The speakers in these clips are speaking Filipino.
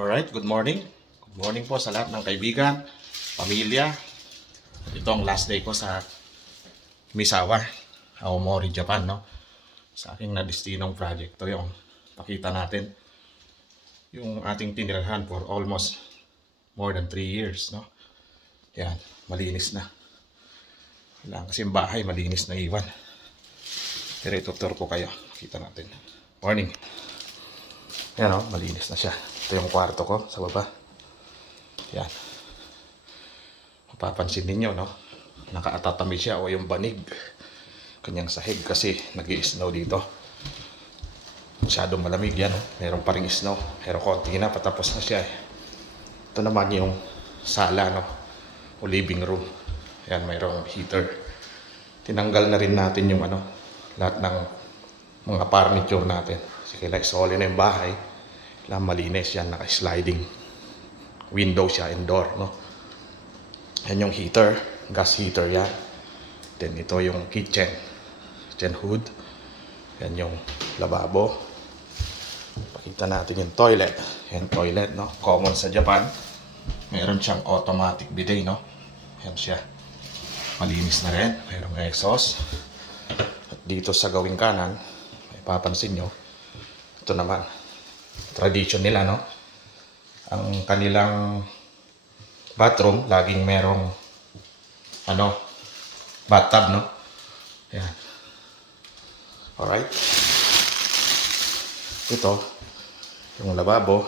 Alright, good morning. Good morning po sa lahat ng kaibigan, pamilya. Ito ang last day ko sa Misawa, Aomori, Japan, no? Sa aking nadestinong project. Ito yung pakita natin yung ating tinirahan for almost more than 3 years, no? Yan, malinis na. Kailangan kasi yung bahay, malinis na iwan. Pero itutur ko kayo. Kita natin. Morning. Yan, no? Malinis na siya. Ito yung kwarto ko sa baba. Yan. Mapapansin ninyo, no? Nakaatatami siya o yung banig. Kanyang sahig kasi nag-i-snow dito. Masyadong malamig yan, no? Meron pa ring snow. Pero konti na, patapos na siya. Ito naman yung sala, no? O living room. Yan, mayroong heater. Tinanggal na rin natin yung ano, lahat ng mga furniture natin. Kasi kailangan isoli na yung bahay. Kailangan malinis yan, naka-sliding window siya, indoor, no? Yan yung heater, gas heater yan. Then ito yung kitchen hood. Yan yung lababo. Pakita natin yung toilet. Yan toilet, no? Common sa Japan. Meron siyang automatic bidet, no? Yan siya. Malinis na rin. Mayroong exhaust. At dito sa gawing kanan, may papansin nyo, ito naman, tradition nila, no? Ang kanilang bathroom, laging merong ano, bathtub, no? Ayan. Alright. Ito, yung lababo.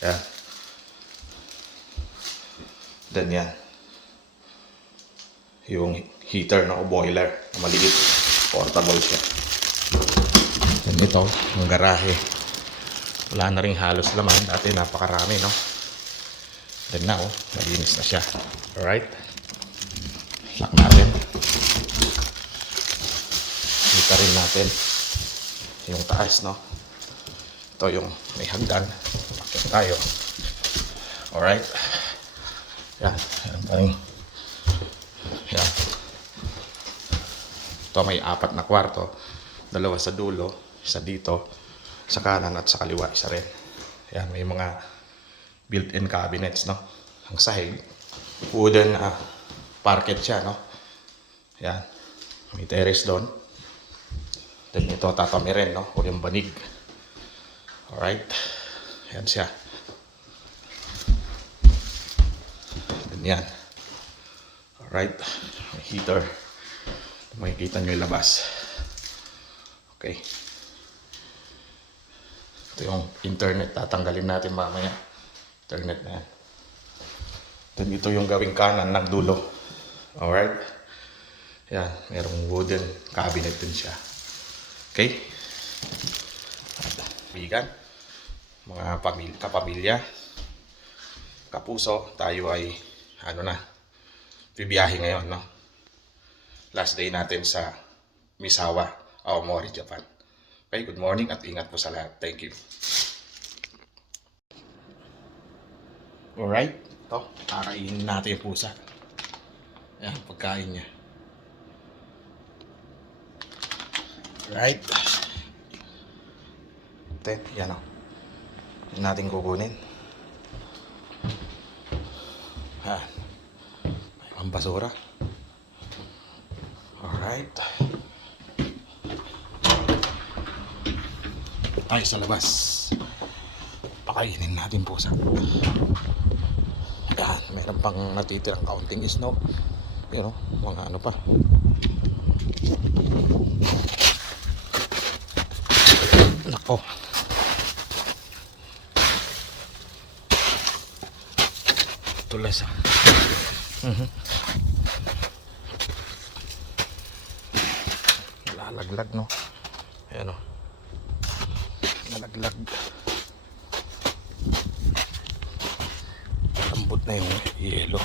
Ayan. Then yan. Yung heater, no? O boiler na maliit. Portable siya. Then ito, yung garahe. Wala na rin halos laman. Dati napakarami, no? Then now, malinis na siya. Alright? Lock natin. Kita rin natin yung taas, no? Ito yung may hagdan. Bakit tayo? Alright? Yan. Yan tayong. Yan. Ito may 4 na kwarto. 2 sa dulo. Isa dito. Sa kanan at sa kaliwa. Isa rin. Yan. May mga built-in cabinets, no? Ang sahig. Wooden parquet siya, no? Yan. May terrace doon. Then ito tatami rin, no? O yung banig. Alright. Yan siya. Then yan. Alright. May heater. Makikita nyo yung labas. Okay. Ito yung internet. Tatanggalin natin mamaya. Internet na yan. Then ito yung gawing kanan ng dulo. Alright. Yan. Merong wooden cabinet din siya. Okay. Bigan. Mga kapamilya. Kapuso. Tayo ay ano na. Bibiyahe ngayon, no? Last day natin sa Misawa, Aomori, Japan. Okay, good morning at ingat po sa lahat. Thank you. Alright, ito, kakainin natin yung pusa. Ayan, pagkain niya. Alright. Then, yan o. Yan natin kukunin. Ayan. May pambasura. Alright. Ay, sa labas. Pakainin natin pusa. Yan, meron pang natitirang kaunting snow. Pero, mga ano pa. Nako. Tulas ah. Lalaglag, no? Ayan o. Nalaglag. Lambot na yung yelo.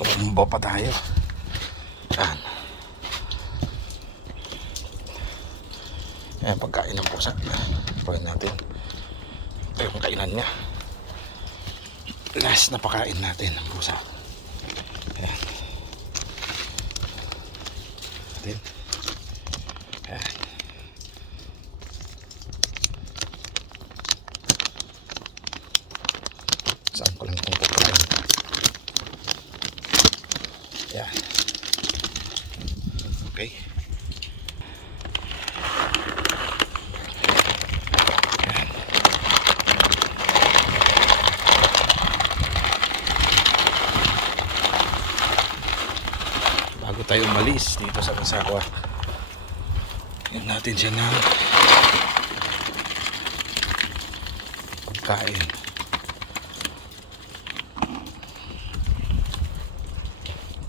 Tumbo pa tayo. Yan. Yan, pagkain ng pusa. Pagkain natin. Ito yung kainan niya. Last na pakain natin ng pusa. Ayan. Then, Yan. Saan ko lang itong kukunin. Yan. Okay. Bago tayo umalis dito sa Masakwa, yan natin siya ng pagkain.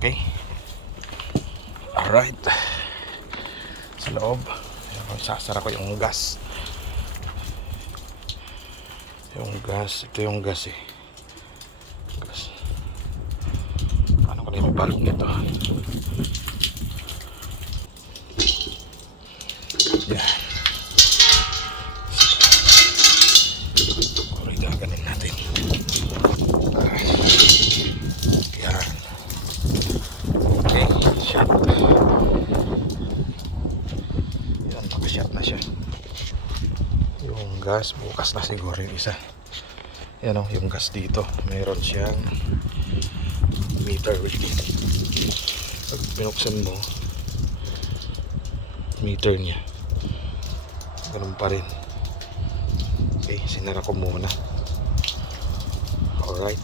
Okay, alright, sa loob sasara ko yung gas. Ito yung gas eh. Gas. Ano ko na yung balong nito. Yan. Alright, gaganin natin. Yan. Okay, shot. Yan, nakashot na siya. Yung gas, bukas na siguro yung isa. Yan o, yung gas dito. Meron siyang meter reading. Pag binuksan mo, meter niya ganun pa rin. Okay, sinara ko muna. Alright.